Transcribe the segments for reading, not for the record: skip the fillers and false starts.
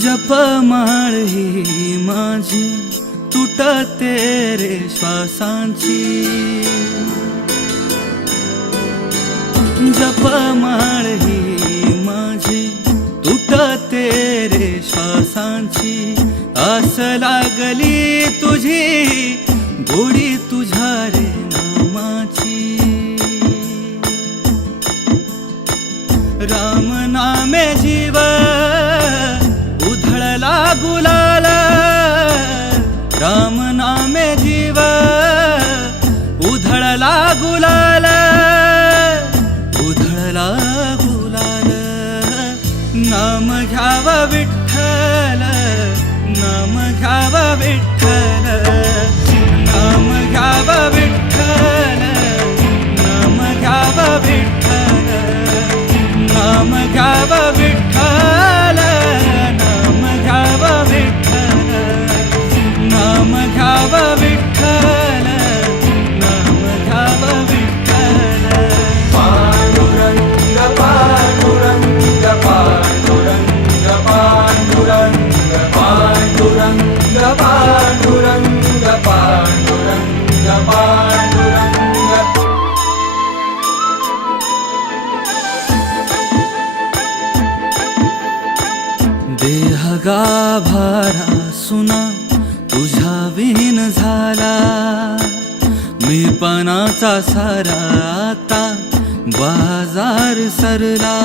जपमाळ ही माझी तुटते रे श्वासांची, जपमाळ ही माझी तुटते रे श्वासांची, आस लागली तुझी गोडी तुझ्या रे नामाची। राम नामे जीव उधळला गुलाल, राम नामे जीव उधळला गुलाल, उधळला गुलाल। नाम घ्याव विठ्ठल, नाम घ्याव विठ्ठल, नाम घ्याव विठ्ठल, नाम घ्याव विठ्ठल, नाम घ्याव विठ्ठल, नाम घ्याव विठ्ठल, नाम घ्याव विठ्ठल, नाम घ्याव विठ्ठल। पांडुरंग पांडुरंग पांडुरंग पांडुरंग पांडुरंग पांडुरंग पांडुरंग पांडुरंग। देह गाभारा सुना तुझ्या विहीन झाला, मी पणाचा सारा आता बाजार सरला।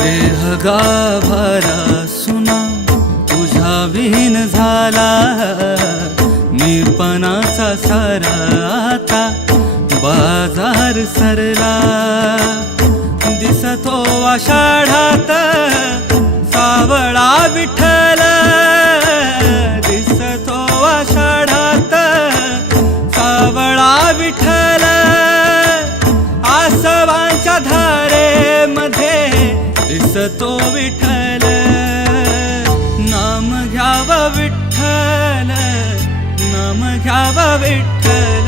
देह गाभारा सुना तुझ्या विहीन झाला, मी पणाचा सारा आता बाजार सरला। दिसतो आषाढात सावळा विठ्ठल, दिसतो आषाढात सावळा विठ्ठल। आसवांच्या धारेमध्ये दिसतो विठ्ठल, नाम घ्याव विठ्ठल, नाम घ्याव विठ्ठल।